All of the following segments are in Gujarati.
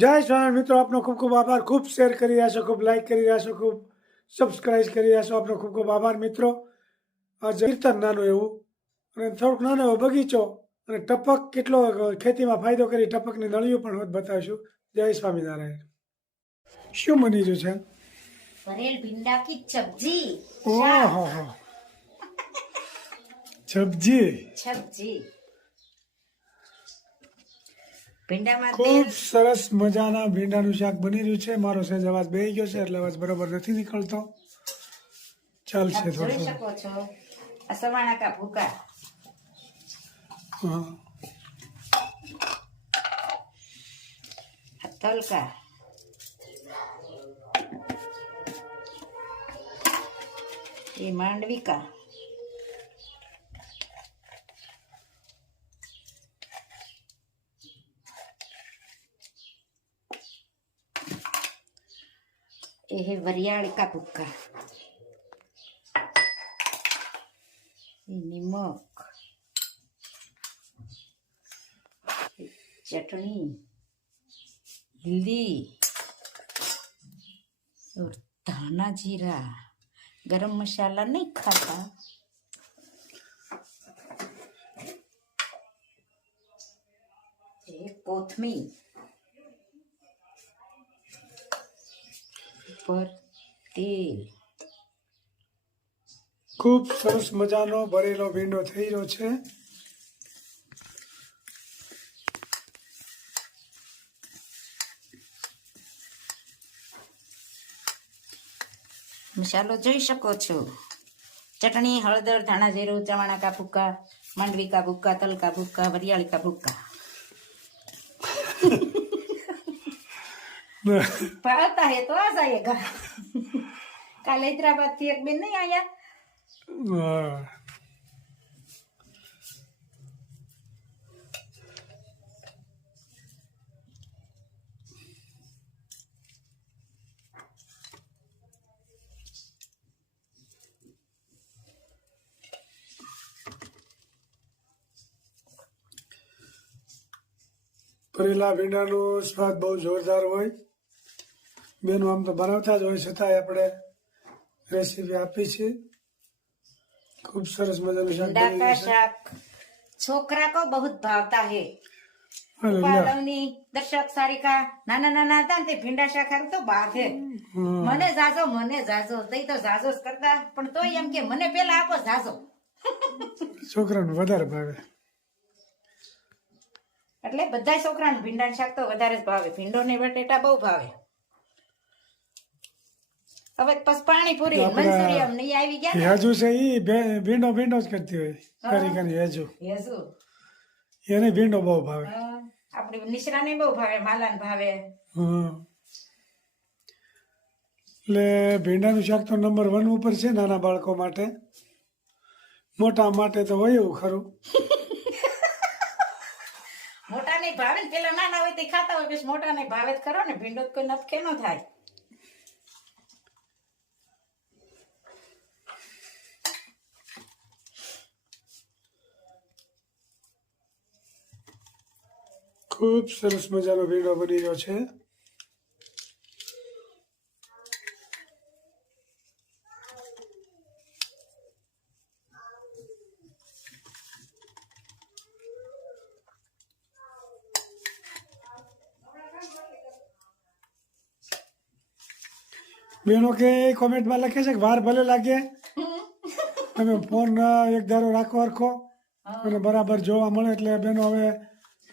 જય સ્વામી મિત્રો, આપનો ખૂબ ખૂબ આભાર. ખૂબ શેર કરી રહ્યા છો, ખૂબ લાઈક કરી રહ્યા છો, ખૂબ સબસ્ક્રાઈબ કરી રહ્યા છો. આપનો ખૂબ ખૂબ આભાર મિત્રો. આજે કીર્તન નાનું એવું અને થોડુંક નાનો એવો બગીચો અને ટપક કેટલો ખેતીમાં ફાયદો કરી ટપકની નળીઓ પણ હોત બતાવીશું. જય સ્વામિનારાયણ. શું બની રહ્યું છે? ભરેલ ભીંડા કી સબ્જી. ઓહો, સબ્જી. ભીંડામાં ખૂબ સરસ મજાના ભીંડાનું શાક બની રહ્યું છે. મારો સહેજ અવાજ બેહી ગયો છે એટલે અવાજ બરોબર નથી નીકળતો. ચાલશે જોઈ થોડું. શકો છો આ સવાણા કા ભૂકા. હા, આ તલકા. એ માંડવિકા. ये है वरियाली का भुक्का. ये नमक, चटनी, हल्दी और धाना जीरा. गरम मसाला नहीं खाता. ये कोथमीर પર તેલ. ખૂબ સરસ મજાનો ભરેલો ભીંડો થઈ રહ્યો છે. મસાલો જોઈ શકો છો. ચટણી, હળદર, ધાણા જીરું, ચવાણા કા ભૂક્કા, માંડવી કા ભૂક્કા, તલ કા ભૂક્કા, વરિયાળી કા ભૂક્કા. भागता है तो आ जाएगा. कल हैदराबाद थी एक दिन नहीं आया. ભરેલા ભીંડાનો સ્વાદ બહુ જોરદાર હોય. બેનો આમ તો બનાવતા જ હોય, છતાંય આપણે રેસીપી આપી છે. ખૂબ સરસ મજાનું શાક भींडा બની का રહ્યું છે. शाक छोकरा को बहुत भावता है. અરે લ્યા. પાલવની દર્શક સારિકા નાના નાના હતા ને તે ભીંડા શાક હારું તો બાત હે. મને જાજો તઈ તો જાજો જ કરતા પણ તોય એમ કે મને પેલા આપો જાજો. છોકરાને વધારે ભાવે. એટલે બધા છોકરાને ભીંડા શાક તો વધારે જ ભાવે. ભીંડો ને બટેટા બહુ ભાવે. હવે પછી પાણીપુરી મંચુરિયમ નહીં આવી ગયા ને. હેજુ છે ઈ ભીંડો ભીંડો જ કરતી હોય. કરી કરી હેજુ યેસુ. એને ભીંડો બહુ ભાવે. આપણી નિશરાને બહુ ભાવે, માલાને ભાવે. હા, એટલે ભીંડાનું શાક તો નંબર 1 ઉપર છે નાના બાળકો માટે. મોટા માટે તો હોય એવું ખરું. મોટા ને ભાવે ને, પેલા નાના હોય તે ખાતા હોય, પછી મોટા ને ભાવે જ ખરો ને. ભીંડો તો કોઈ નફકે ન થાય. ખૂબ સરસ મજાનો ભીંડો બની રહ્યો છે. બેનો કે કોમેન્ટમાં લખે છે કે વાર ભલે લાગે, તમે ફોન એક ધારો રાખો હરખો અને બરાબર જોવા મળે. એટલે બેનો હવે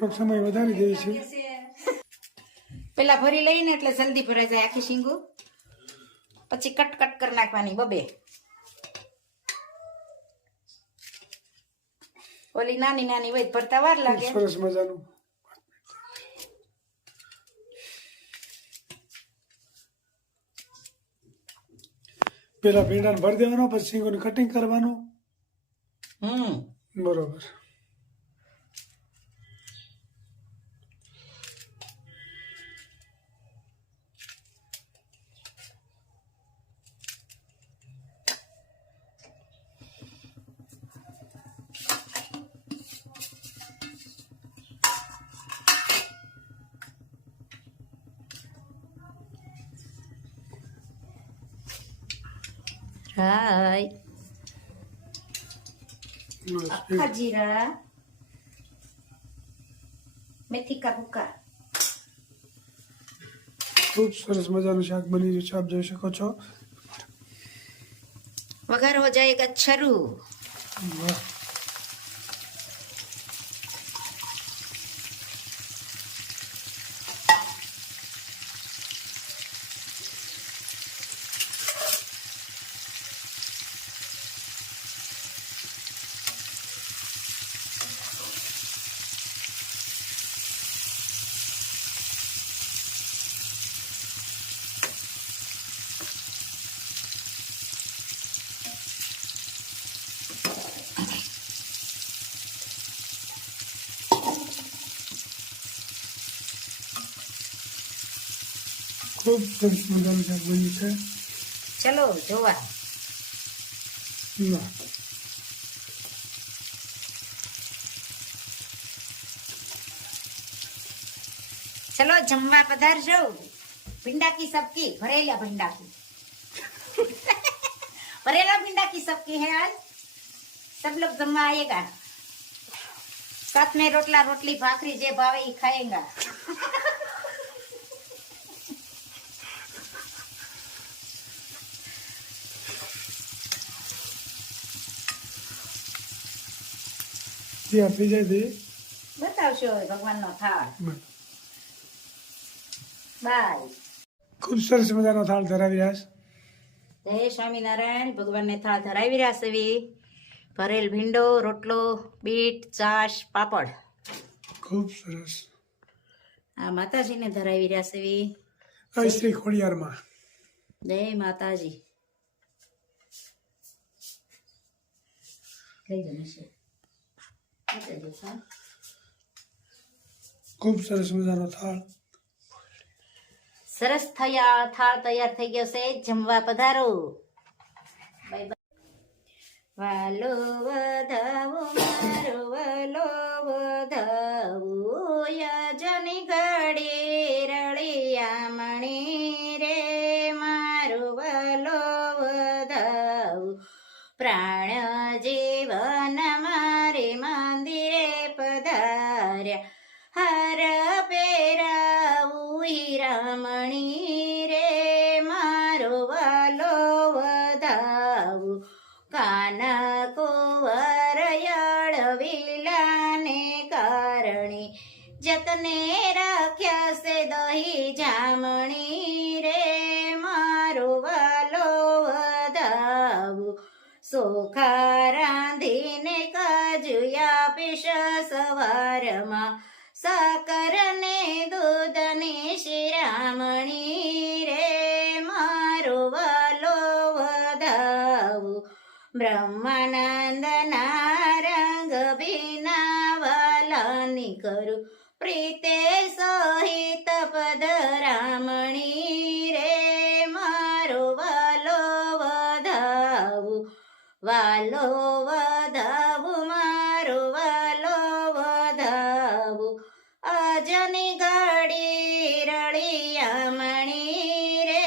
થોડોક સમય વધારી દે છે. પેલા ભરી લઈને એટલે જલ્દી ભરાઈ જાય આખી શીંગું. પછી કટ કટ કરી નાખવાની બબે. ઓલી નાની નાની હોય ભરતા વાર લાગે. સરસ મજાનું. પેલા ભીંડાને ભરી દેવાનો, પછી સિંગોની કટિંગ કરવાનું. બરોબર. રાઈ, આખા જીરા, મેથી કા ભૂકા. ખૂબ સરસ મજાનું શાક બની રહ્યું છે, આપ જોઈ શકો છો. વઘાર હો જાયેગા શરૂ. વાહ. ખૂબ સરસ મજાનું શાક બન્યું છે. ચલો જોવા. વાહ. चलो जमवा पधारजो. भिंडा की सबकी, भरेला भिंडा की. भरेला भिंडा की सबकी है आज. सब लोग जमवा आएगा. साथ में रोटला रोटली भाखरी जे भावे ही खाएगा. જે આપી જાય તે બતાવશો ભગવાન નો થાળ. બાય. ખૂબ સરસ મજાનો થાળ ધરાવી રહ્યા છે. જય સ્વામિનારાયણ. ભગવાન ને થાળ ધરાવી રહ્યા છે. ભરેલ ભીંડો, રોટલો, બીટ, ચાશ, પાપડ. ખૂબ સરસ. આ માતાજીને ધરાવી રહ્યા છે. જય શ્રી ખોડિયારમાં. જય માતાજી. કઈ જશે ખૂબ સરસ મજાનો થાળ. સરસ થયા. થાળ તૈયાર થઈ ગયો છે. જમવા પધારો. Bye bye. વાલો વધાવો મારો વાલો વધાવો, યજની ઘડી રળિયા મણી રે મારો વાલો વધાવો. પ્રાણ જીવન મારે મંદિરે પધાર્યા, હર પેરાવું હીરામણી રે મારો વાલો વધાવું. કાન કુંવર વિલાને કારણે જતને રાખ્યા છે દહી જામણી રે મારો વાલો વધાવું. સોખા રાંધીને કાજુયા પીશ સવારમાં, સાકર ને દૂધ ને શિરામણી રે મારો વાલો વધાવું. બ્રહ્માનંદ ના રંગ ભીના વાલાની કરું, પ્રીતે સહિત પધરામણી રે મારો વાલો વધાવું. વાલો વધાવું મારો વાલો વધાવું. અજની ઘડી રળિયા મણી રે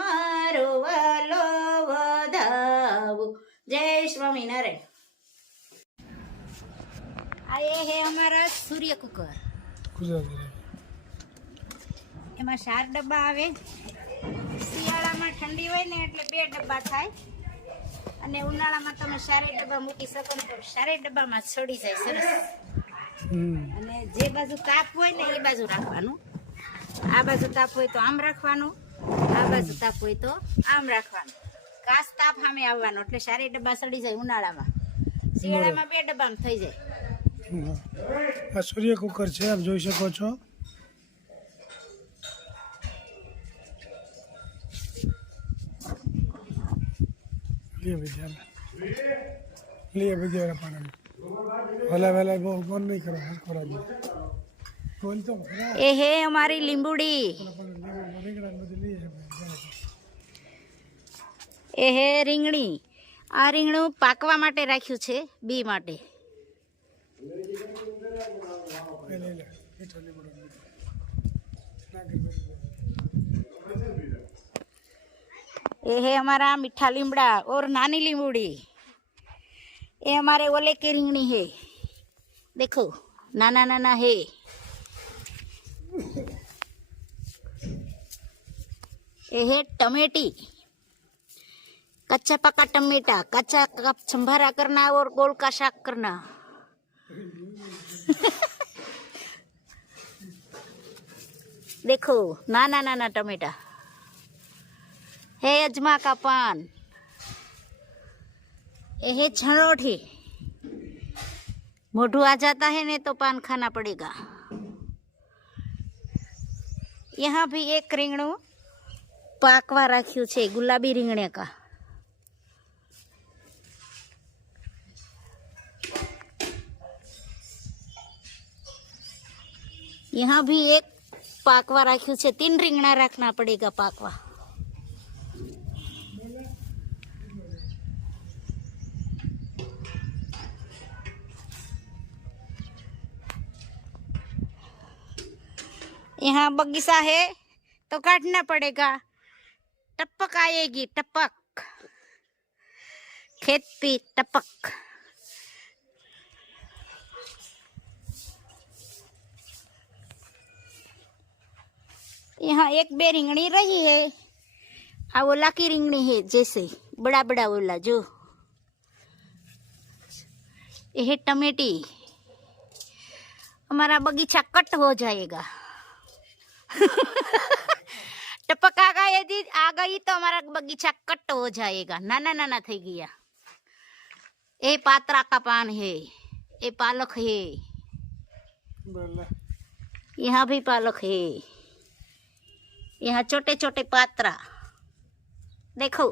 મારો વાલો વધાવું. જય સ્વામિનારાયણ. આ એ હે અમારા સૂર્ય કુકર. ગુજરાતી. એમાં 4 ડબ્બા આવે. શિયાળામાં ઠંડી હોય ને એટલે 2 ડબ્બા થાય, અને ઉનાળામાં તમે 4 ડબ્બા મૂકી શકો ને તો 4 ડબ્બામાં છોડી જાય સરસ. અને જે બાજુ તાપ હોય ને એ બાજુ રાખવાનું. આ બાજુ તાપ હોય તો આમ રાખવાનું, આ બાજુ તાપ હોય તો આમ રાખવાનું. કાસ તાપ સામે આવવાનો એટલે 4 ડબ્બા સડી જાય ઉનાળામાં. શિયાળામાં 2 ડબ્બામાં થઈ જાય. આ સૂર્ય કુકર છે, આપ જોઈ શકો છો. લે બધી પાણી ભલા વહેલા બહુ બંધ નહીં કરો. ખરાબ બોલતો એ હે અમારી લીંબુડી. એ હે રીંગણી. આ રીંગણું પાકવા માટે રાખ્યું છે, બી માટે. ये है हमारा मीठा लीमड़ा और नानी लीमड़ी। ये हमारे ओले की रिंगणी है, देखो नाना नाना है। ये है टमेटी, कच्चा पका टमेटा, कच्चा का संभारा करना और गोल का शाक करना। देखो नाना नाना टमेटा है। अजमा का पान, ये है छनौठी। मोढ़ू आ जाता है ने तो पान खाना पड़ेगा। यहाँ भी एक રીંગણું પાકવા રાખ્યું છે, ગુલાબી રીંગણે का। यहाँ भी एक पाकवा राख्યું છે, 3 રીંગણા રાખना पड़ेगा पाकवा। यहाँ बगीचा है तो काटना पड़ेगा, टपक आएगी, टपक, खेत पे टपक। यहाँ एक बे રીંગણી रही है, आ ओला की રીંગણી है, जैसे बड़ा बड़ा ओला जो। ये है टमेटी। हमारा बगीचा कट हो जाएगा। टपक आ गई यदि आ गई तो हमारा बगीचा कट हो जाएगा, नाना नाना थी गया। ये पात्रा का पान है, ये पालक है, यहाँ भी पालक है। यहाँ छोटे छोटे पात्रा देखो।